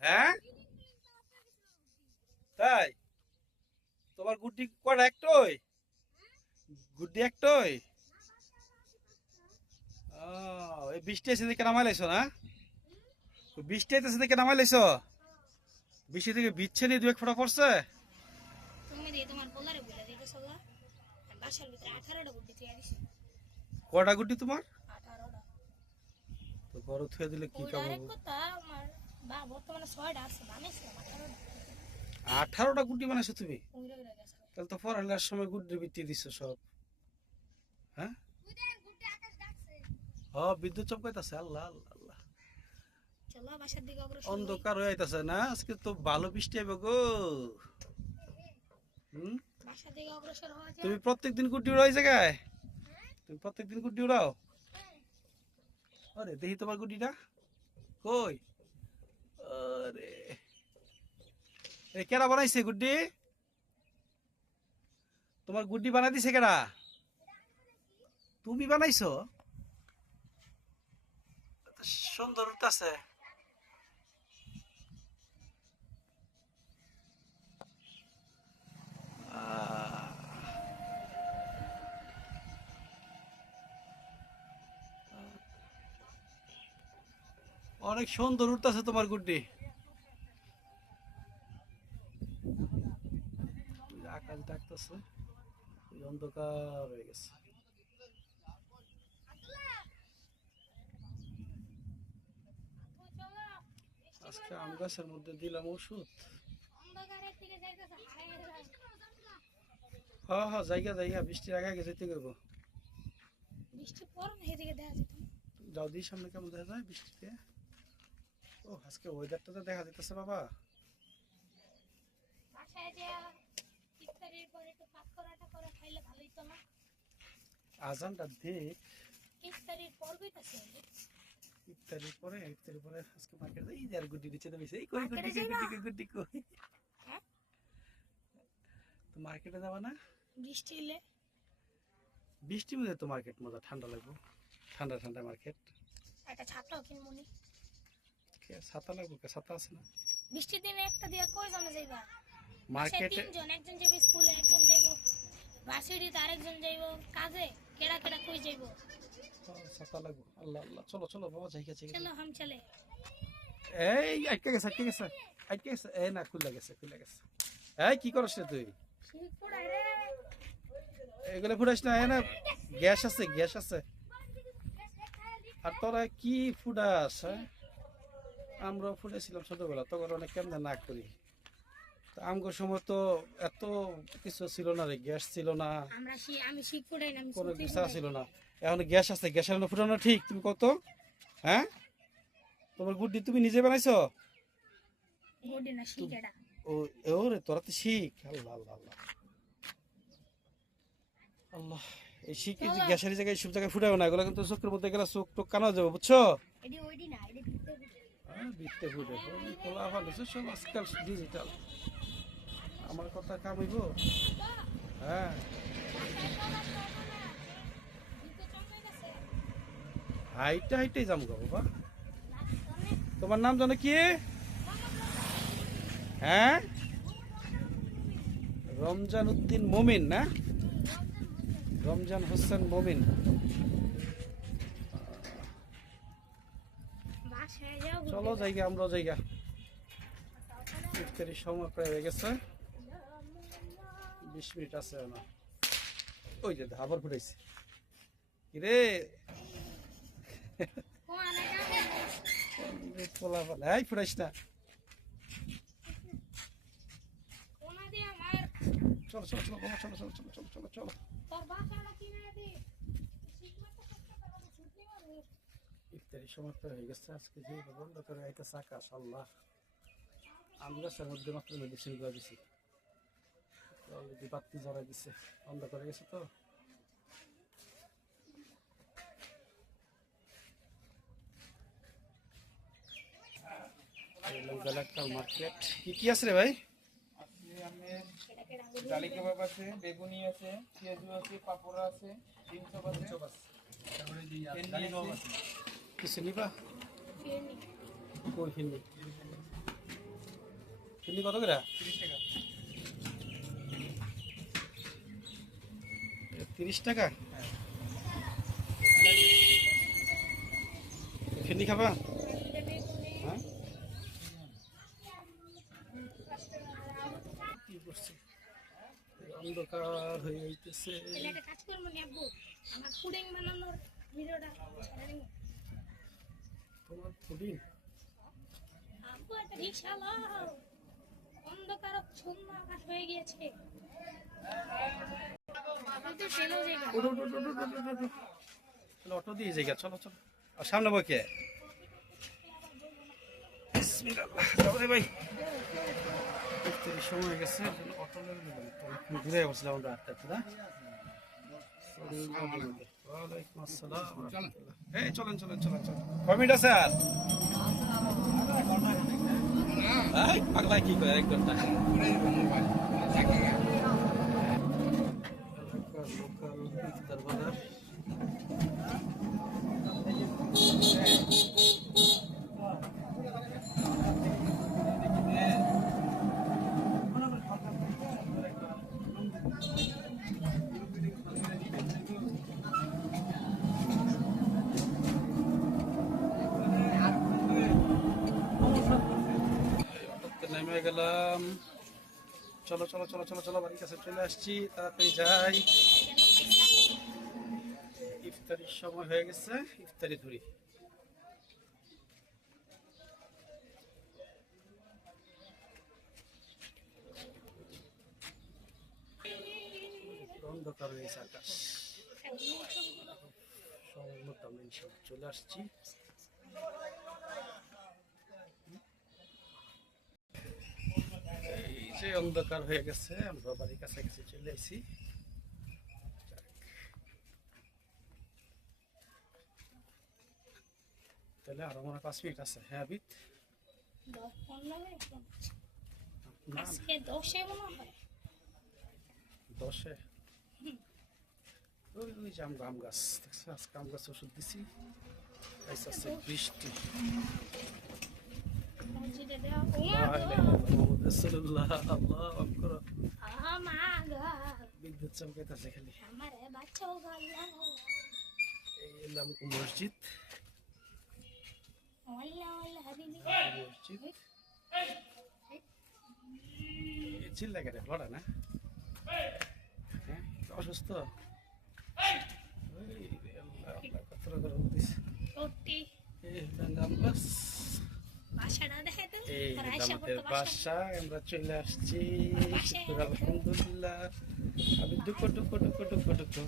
হ্যাঁ তাই তোমার গুড্ডি কটা একটাই গুড্ডি একটাই এই বৃষ্টি এসে দেখে নামাই লাইছো না বৃষ্টি এসে দেখে নামাই লাইছো বৃষ্টি থেকে বিচ্ছে নিয়ে দু এক ফোঁটা পড়ছে তুমি দিয়ে তোমার পোলারে বলে দিতেছো গো বাসার ভিতরে 18টা গুটি দিয়ে দিছি কটা গুড্ডি তোমার 18টা তো বড় থুয়ে দিলে কি কাম ওইটার হবে কথা আমার বা বর্তমানে 6টা আছে বানাইছিলাম 18টা 18টা গুড্ডি বানাইছো তুমি উইরা উইরা গেছে তাহলে তো পড়ালেখার সময় গুড্ডি বিত্তি দিছো সব হ্যাঁ গুটি আকাশ ডাকছে বিদ্যুৎ চমকাইতেছে আল্লাহ আল্লাহ আল্লাহ চলো বাসার দিকে অগ্রসর অন্ধকার হয়ে আইতাছে না আজকে তো ভালো বৃষ্টি হবে গো হুম বাসার দিকে অগ্রসর হওয়া যায় তুমি প্রত্যেকদিন গুড্ডি উড়াও এই জায়গায় তুমি প্রত্যেকদিন গুড্ডি উড়াও আরে দেখি তোমার গুড্ডিটা কই আরে এ কেডা বানাইছে গুড্ডি তোমার গুড্ডি বানাই দিছে কেডা তুমি বানাইছো এত সুন্দর উঠতাছে অনেক সুন্দর উঠতাছে তোমার গুড্ডি আকাশ ডাকতেছে অন্ধকার হয়ে গেছে আজকে আম গাছের মধ্যে দিলাম ওষুধ অন্ধকারের দিকে যাইতেছে হারায় যায় হ্যাঁ হ্যাঁ জায়গা জায়গা বৃষ্টির আগে আগে যেতে গেবো বৃষ্টি পড়ন এদিকে দেখা যেত যাও দিই সামনে কেমন দেখা যায় বৃষ্টিতে ও আজকে ওয়েদারটা তো দেখা যেতেছে বাবা বাসায় যে ইফতারের পরে একটু পাকোড়াটা করে খাইলে ভালোই তো না আজানটা দেখ ইফতারের পর কইতাছে ইফতারির পরে আজকে মার্কেট এই যে আর গুড্ডি নিচে দেবে এই কই গুড্ডি মার্কেটে যাইবা? গুড্ডি কই হ্যাঁ তো মার্কেটে যাবা না বৃষ্টি এলে বৃষ্টি মধ্যে তো মার্কেট মজা ঠান্ডা লাগবে ঠান্ডা ঠান্ডা মার্কেট একটা ছাতাও কিনবনি ছাতা লাগবে ছাতা আছে না বৃষ্টির দিনে একটা দিয়া কই জানা যাইবা মার্কেটে তিনজন একজন যাবে স্কুলে একজন যাইব ভার্সিটিতে আরেকজন যাইব কাজে কেডা কেডা কই যাইব ছাতা লাগবে আল্লাহ আল্লাহ চলো চলো বাবা যাই গেছে চলো হাম চলে এই আটকে গেছে এই না খুলে গেছে এই কি করছ রে তুই শীত পড়ায় রে এগুলো ফুটাইস না না গ্যাস আছে আর তোরা কি ফুটাস হ্যাঁ আমরা ফুটাইছিলাম ছোটবেলা তখন অনেক কেমন না করি আমগোর সময় তো এত কিছু ছিল না রে গ্যাস ছিল না আমি শীত পড়াই না আমি কোনো কিছু ছিল না এখন গ্যাস আছে গ্যাসের ফুটানো ঠিক তুমি কত হ্যাঁ তোমার গুড্ডি তুমি নিজে বানাইছো গোডি না শীত এটা ও ওরে তোরা তো শিখ আল্লাহ আল্লাহ আল্লাহ আল্লাহ এই শিখ এই যে গ্যাসের জায়গায় সব জায়গায় ফুটাবে না এগুলো কিন্তু চোখের মধ্যে গেলে চোখ টোক কানা যাবে বুঝছো এডি ওইডি না এডি ভিতরে বিত্তে ফুটে খোলা ভালো সব আজকাল ডিজিটাল আমার কথা কামাইব হ্যাঁ হাইটে যাম গো বাবা তোমার নাম জানো কি হ্যাঁ রমজান উদ্দিন মোমিন না রমজান হোসেন মোমিন বাসায় যাও চলো জায়গা আমরা জায়গা ইফতারির সময় প্রায় হয়ে গেছে 20 মিনিট আছে না ওই যে আবার ফুটাইছে কিরে এই ফুটাইস না কোনা দিয়ে আমার চলো চলো চলো বাবা চলো চলো চলো চলো চলো চলো তোর বাসাটা কিনে দে শীত মারতে কষ্ট করে ছুটি মারবি ইফতারির সময় প্রায় হয়ে গেছে আজকে যে বন্ধ করে আইতেছে আকাশ আল্লাহ আমি গাছের মধ্যে মাত্র মেডিসিন গুলো দিছি অলরেডি বাতি জ্বরা দিছে বন্ধ করে গেছে তো মার্কেট কি আছে রে ভাই ডালি কাবাব আছে, বেগুনি আছে, পেঁয়াজু আছে, পাপড় আছে, ডিম চপ আছে, ফেন্ডি আছে। কিছু নিবা ফিরনি কই ফিরনি ফিরনি কত করে? 30 টাকা। 30 টাকা। হ্যাঁ। ফিরনি খাবা? হ্যাঁ কি করছে? অন্ধকার হয়ে যাইতেছে। তাহলে একটা কাজ করবো নি আব্বু, আমার পুডিং বানানোর ভিডিওটা ছেড়ে দিব। তোমার পুডিং? আব্বু একটা রিক্সা লাও, অন্ধকার শূন্য আকাশ হয়ে গিয়েছে। আমি তো চলেও যাই না। উঠো, উঠো, উঠো, উঠো, উঠো, উঠো। চলো অটো দিয়ে যাই গা, চলো চলো। আর সামনে বকে ভাই সময় হয়ে গেছে, অটো ঘুরে বসলাম আমরা আটটা পুরা। ওয়ালাইকুম আসসালাম। এই চলেন চলেন চলেন চলেন। কয় মিনিট আছে আর? পাগলা কি করে 1 ঘন্টা? লোকাল ইফতার বাজার। অটোতে নেমে গেলাম। চলো চলো চলো চলো চলো, বাড়ির কাছে চলে আসছি, তাড়াতাড়ি যাই। ইফতারির সময় হয়ে গেছে, ইফতারি ধরি। অন্ধকার হয়ে গেছে আকাশ। সময় মতো আমরা ইনশাল্লাহ চলে আসছি। এই যে অন্ধকার হয়ে গেছে, আমরা বাড়ির কাছাকাছি চলে আসছি। তাহলে আরো মনে হয় 5 মিনিট আছে। হ্যাঁ আবিদ? 10-15 মিনিট মনে হচ্ছে। না আজকে 10-এ মনে হয়। 10-এ? ওই ওই যে আম গাছ দেখছো, আজকে আম গাছ ওষুধ দিছি, আছে বৃষ্টি। মসজিদে দেওয়া ও লা মা ইলাহা গো, ইল্লাল্লাহ রাসূলুল্লাহ, আল্লাহু আকবার। মা গো, বিদ্যুৎ চমকাইতেছে খালি। আমারে বাঁচাও গো আল্লাহ, এই এলাম মসজিদ। ওয়াল্লাহ ওয়াল্লাহ হাবিবি। মসজিদ চিল্লা কেটে লড়া না? হ্যাঁ অসুস্থ? ওই রে আল্লাহ, আল্লাহ কতটা গরম দিছে। রুটি এই আম গাছ, বাসাটা দেখে তো এই আর আয়শা আমাদের করতে বাসা বাসা। আমরা চলে আসছি, বাসায় আলহামদুলিল্লাহ। আমি Duco Duco Duco Duco Duco